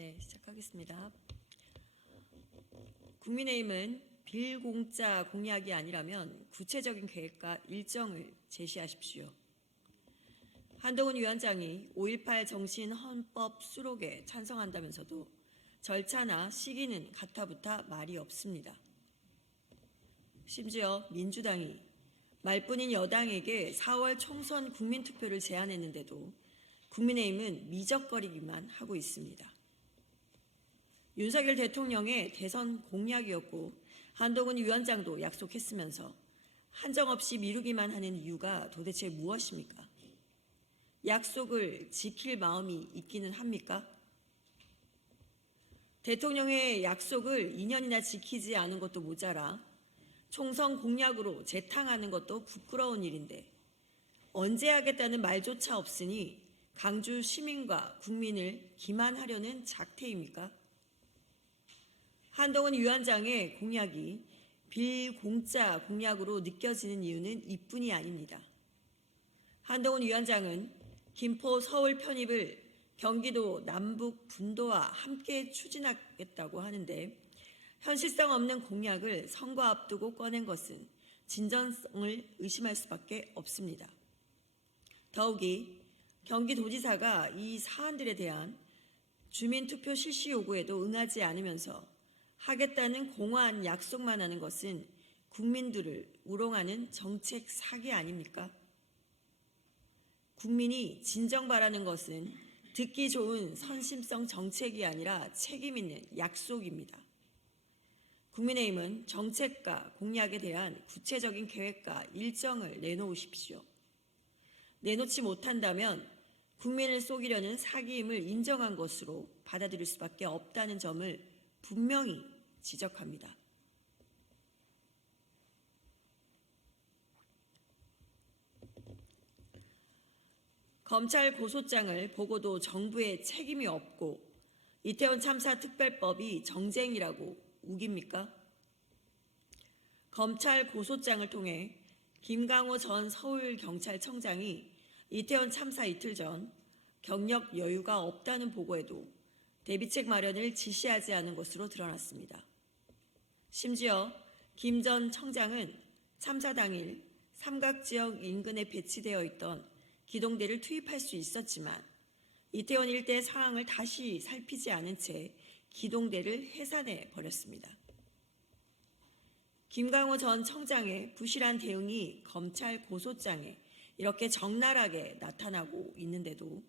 네, 시작하겠습니다. 국민의힘은 빌공짜 공약이 아니라면 구체적인 계획과 일정을 제시하십시오. 한동훈 위원장이 5.18 정신 헌법 수록에 찬성한다면서도 절차나 시기는 가타부타 말이 없습니다. 심지어 민주당이 말뿐인 여당에게 4월 총선 국민투표를 제안했는데도 국민의힘은 미적거리기만 하고 있습니다. 윤석열 대통령의 대선 공약이었고 한동훈 위원장도 약속했으면서 한정없이 미루기만 하는 이유가 도대체 무엇입니까? 약속을 지킬 마음이 있기는 합니까? 대통령의 약속을 2년이나 지키지 않은 것도 모자라 총선 공약으로 재탕하는 것도 부끄러운 일인데 언제 하겠다는 말조차 없으니 강주 시민과 국민을 기만하려는 작태입니까? 한동훈 위원장의 공약이 빌공짜 공약으로 느껴지는 이유는 이뿐이 아닙니다. 한동훈 위원장은 김포 서울 편입을 경기도 남북 분도와 함께 추진하겠다고 하는데 현실성 없는 공약을 선거 앞두고 꺼낸 것은 진정성을 의심할 수밖에 없습니다. 더욱이 경기도지사가 이 사안들에 대한 주민투표 실시 요구에도 응하지 않으면서 하겠다는 공허한 약속만 하는 것은 국민들을 우롱하는 정책 사기 아닙니까? 국민이 진정 바라는 것은 듣기 좋은 선심성 정책이 아니라 책임 있는 약속입니다. 국민의힘은 정책과 공약에 대한 구체적인 계획과 일정을 내놓으십시오. 내놓지 못한다면 국민을 속이려는 사기임을 인정한 것으로 받아들일 수밖에 없다는 점을 분명히 지적합니다. 검찰 고소장을 보고도 정부의 책임이 없고 이태원 참사 특별법이 정쟁이라고 우깁니까? 검찰 고소장을 통해 김강호 전 서울경찰청장이 이태원 참사 이틀 전 경력 여유가 없다는 보고에도 대비책 마련을 지시하지 않은 것으로 드러났습니다. 심지어 김 전 청장은 참사 당일 삼각지역 인근에 배치되어 있던 기동대를 투입할 수 있었지만 이태원 일대 상황을 다시 살피지 않은 채 기동대를 해산해 버렸습니다. 김강호 전 청장의 부실한 대응이 검찰 고소장에 이렇게 적나라하게 나타나고 있는데도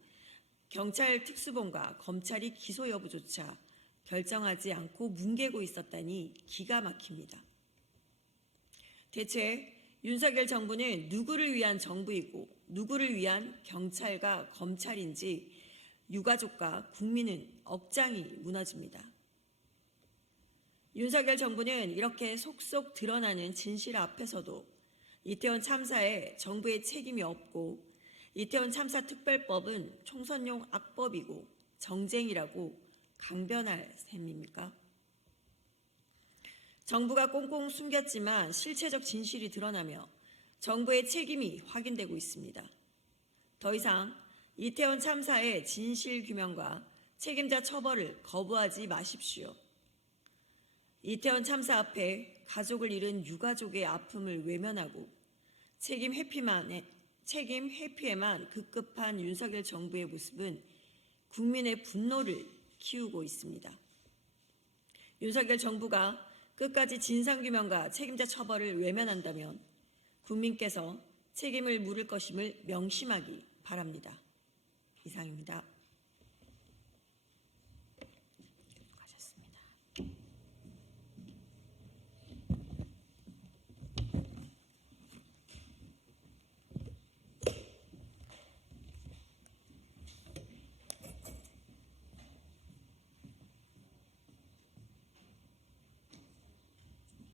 경찰 특수본과 검찰이 기소 여부조차 결정하지 않고 뭉개고 있었다니 기가 막힙니다. 대체 윤석열 정부는 누구를 위한 정부이고 누구를 위한 경찰과 검찰인지 유가족과 국민은 억장이 무너집니다. 윤석열 정부는 이렇게 속속 드러나는 진실 앞에서도 이태원 참사에 정부의 책임이 없고 이태원 참사 특별법은 총선용 악법이고 정쟁이라고 강변할 셈입니까? 정부가 꽁꽁 숨겼지만 실체적 진실이 드러나며 정부의 책임이 확인되고 있습니다. 더 이상 이태원 참사의 진실 규명과 책임자 처벌을 거부하지 마십시오. 이태원 참사 앞에 가족을 잃은 유가족의 아픔을 외면하고 책임 회피에만 급급한 윤석열 정부의 모습은 국민의 분노를 키우고 있습니다. 윤석열 정부가 끝까지 진상규명과 책임자 처벌을 외면한다면 국민께서 책임을 물을 것임을 명심하기 바랍니다. 이상입니다.